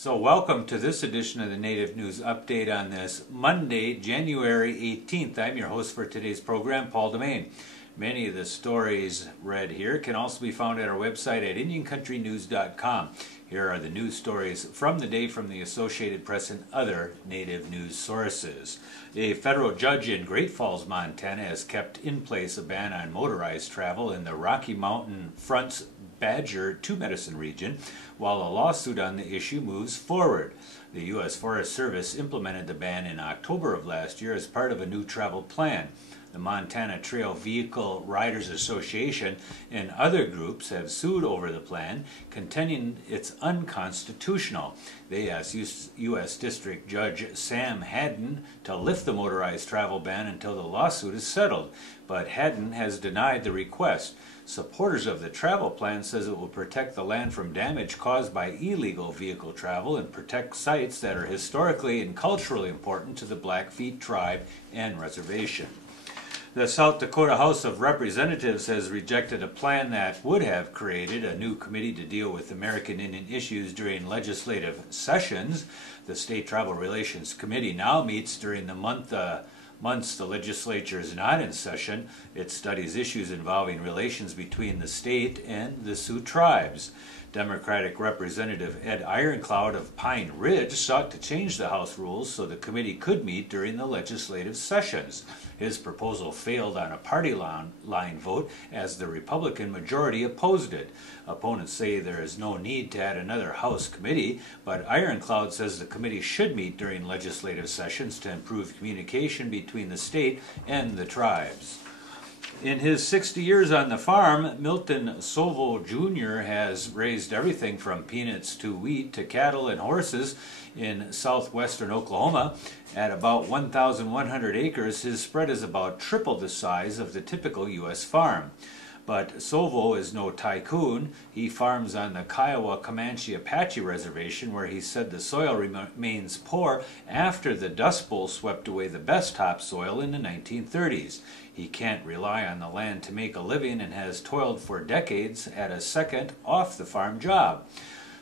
So welcome to this edition of the Native News Update on this Monday, January 18th. I'm your host for today's program, Paul Demain. Many of the stories read here can also be found at our website at IndianCountryNews.com. Here are the news stories from the day from the Associated Press and other Native news sources. A federal judge in Great Falls, Montana has kept in place a ban on motorized travel in the Rocky Mountain Front's Badger Two Medicine region, while a lawsuit on the issue moves forward. The U.S. Forest Service implemented the ban in October of last year as part of a new travel plan. The Montana Trail Vehicle Riders Association and other groups have sued over the plan, contending it's unconstitutional. They asked U.S. District Judge Sam Haddon to lift the motorized travel ban until the lawsuit is settled, but Haddon has denied the request. Supporters of the travel plan says it will protect the land from damage caused by illegal vehicle travel and protect sites that are historically and culturally important to the Blackfeet tribe and reservation. The South Dakota House of Representatives has rejected a plan that would have created a new committee to deal with American Indian issues during legislative sessions. The State Tribal Relations Committee now meets during the months the legislature is not in session. It studies issues involving relations between the state and the Sioux tribes. Democratic Representative Ed Ironclad of Pine Ridge sought to change the House rules so the committee could meet during the legislative sessions. His proposal failed on a party line vote as the Republican majority opposed it. Opponents say there is no need to add another House committee, but Ironclad says the committee should meet during legislative sessions to improve communication between the state and the tribes. In his 60 years on the farm, Milton Sovo Jr. has raised everything from peanuts to wheat to cattle and horses in southwestern Oklahoma. At about 1,100 acres, his spread is about triple the size of the typical U.S. farm. But Sovo is no tycoon. He farms on the Kiowa Comanche Apache Reservation, where he said the soil remains poor after the Dust Bowl swept away the best topsoil in the 1930s. He can't rely on the land to make a living and has toiled for decades at a second off-the-farm job.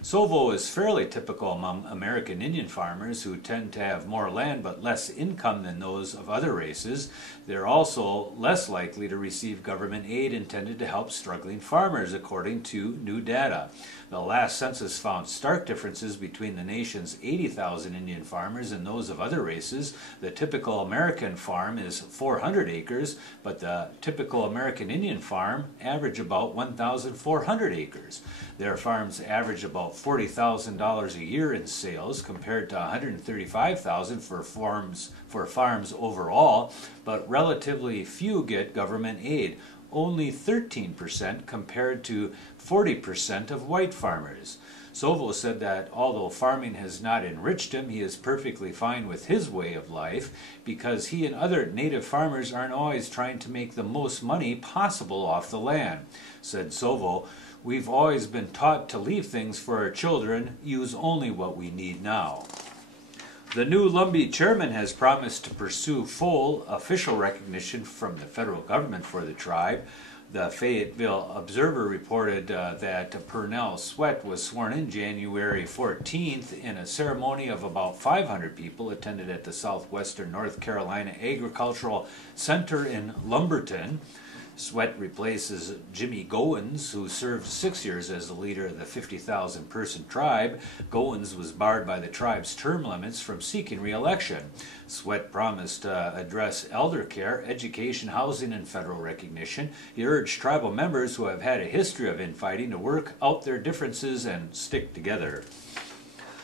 Sovo is fairly typical among American Indian farmers who tend to have more land but less income than those of other races. They're also less likely to receive government aid intended to help struggling farmers, according to new data. The last census found stark differences between the nation's 80,000 Indian farmers and those of other races. The typical American farm is 400 acres, but the typical American Indian farm average about 1,400 acres. Their farms average about $40,000 a year in sales compared to $135,000 for farms overall, but relatively few get government aid. Only 13% compared to 40% of white farmers. Sovo said that although farming has not enriched him, he is perfectly fine with his way of life because he and other native farmers aren't always trying to make the most money possible off the land. Said Sovo, "We've always been taught to leave things for our children, use only what we need now." The new Lumbee chairman has promised to pursue full official recognition from the federal government for the tribe. The Fayetteville Observer reported that Purnell Sweat was sworn in January 14th in a ceremony of about 500 people attended at the Southwestern North Carolina Agricultural Center in Lumberton. Sweat replaces Jimmy Goins, who served 6 years as the leader of the 50,000-person tribe. Goins was barred by the tribe's term limits from seeking re-election. Sweat promised to address elder care, education, housing, and federal recognition. He urged tribal members who have had a history of infighting to work out their differences and stick together.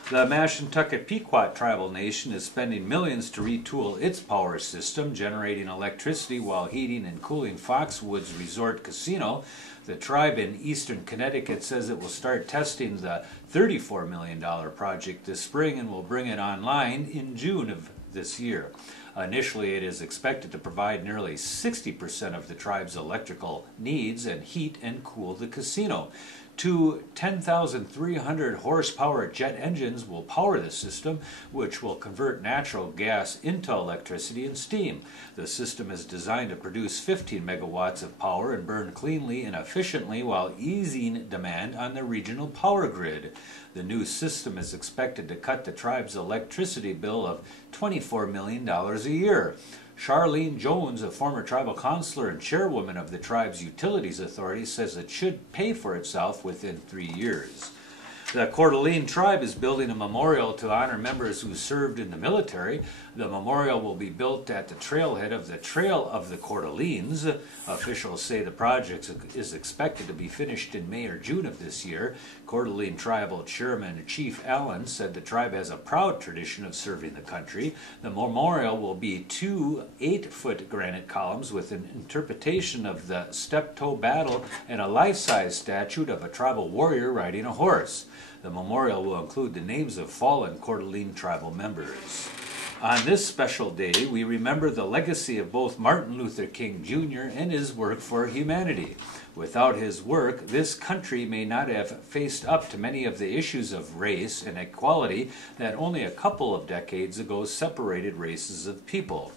The Mashantucket Pequot Tribal Nation is spending millions to retool its power system, generating electricity while heating and cooling Foxwoods Resort Casino. The tribe in eastern Connecticut says it will start testing the $34 million project this spring and will bring it online in June of this year. Initially, it is expected to provide nearly 60% of the tribe's electrical needs and heat and cool the casino. Two 10,300 horsepower jet engines will power the system, which will convert natural gas into electricity and steam. The system is designed to produce 15 megawatts of power and burn cleanly and efficiently while easing demand on the regional power grid. The new system is expected to cut the tribe's electricity bill of $24 million a year. Charlene Jones, a former tribal councilor and chairwoman of the tribe's utilities authority, says it should pay for itself within 3 years. The Coeur d'Alene tribe is building a memorial to honor members who served in the military. The memorial will be built at the trailhead of the Trail of the Coeur d'Alenes. Officials say the project is expected to be finished in May or June of this year. Coeur d'Alene Tribal Chairman Chief Allen said the tribe has a proud tradition of serving the country. The memorial will be 2 8-foot granite columns with an interpretation of the Steptoe battle and a life-size statue of a tribal warrior riding a horse. The memorial will include the names of fallen Coeur d'Alene tribal members. On this special day, we remember the legacy of both Martin Luther King Jr. and his work for humanity. Without his work, this country may not have faced up to many of the issues of race and equality that only a couple of decades ago separated races of people.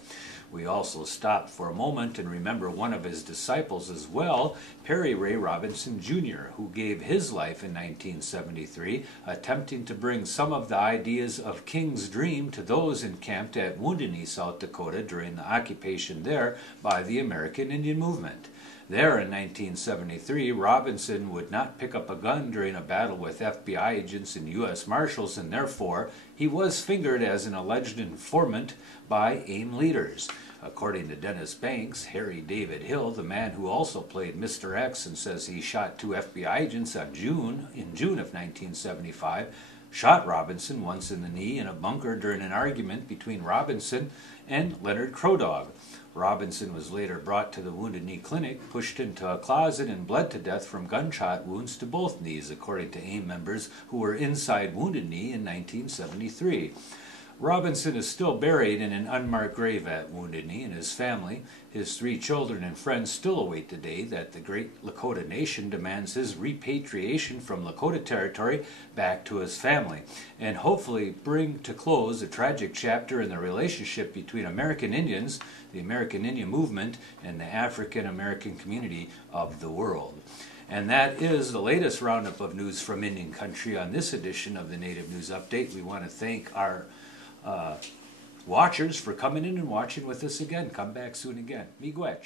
We also stop for a moment and remember one of his disciples as well, Perry Ray Robinson Jr., who gave his life in 1973, attempting to bring some of the ideas of King's dream to those encamped at Wounded Knee, South Dakota during the occupation there by the American Indian Movement. There in 1973, Robinson would not pick up a gun during a battle with FBI agents and U.S. Marshals, and therefore he was fingered as an alleged informant by AIM leaders. According to Dennis Banks, Harry David Hill, the man who also played Mr. X and says he shot 2 FBI agents in June of 1975, shot Robinson once in the knee in a bunker during an argument between Robinson and Leonard Crodog. Robinson was later brought to the Wounded Knee Clinic, pushed into a closet, and bled to death from gunshot wounds to both knees, according to AIM members who were inside Wounded Knee in 1973. Robinson is still buried in an unmarked grave at Wounded Knee, and his family, his 3 children and friends still await the day that the great Lakota Nation demands his repatriation from Lakota territory back to his family, and hopefully bring to close a tragic chapter in the relationship between American Indians, the American Indian movement, and the African American community of the world. And that is the latest roundup of news from Indian Country on this edition of the Native News Update. We want to thank our watchers for coming in and watching with us again. Come back soon again. Miigwech.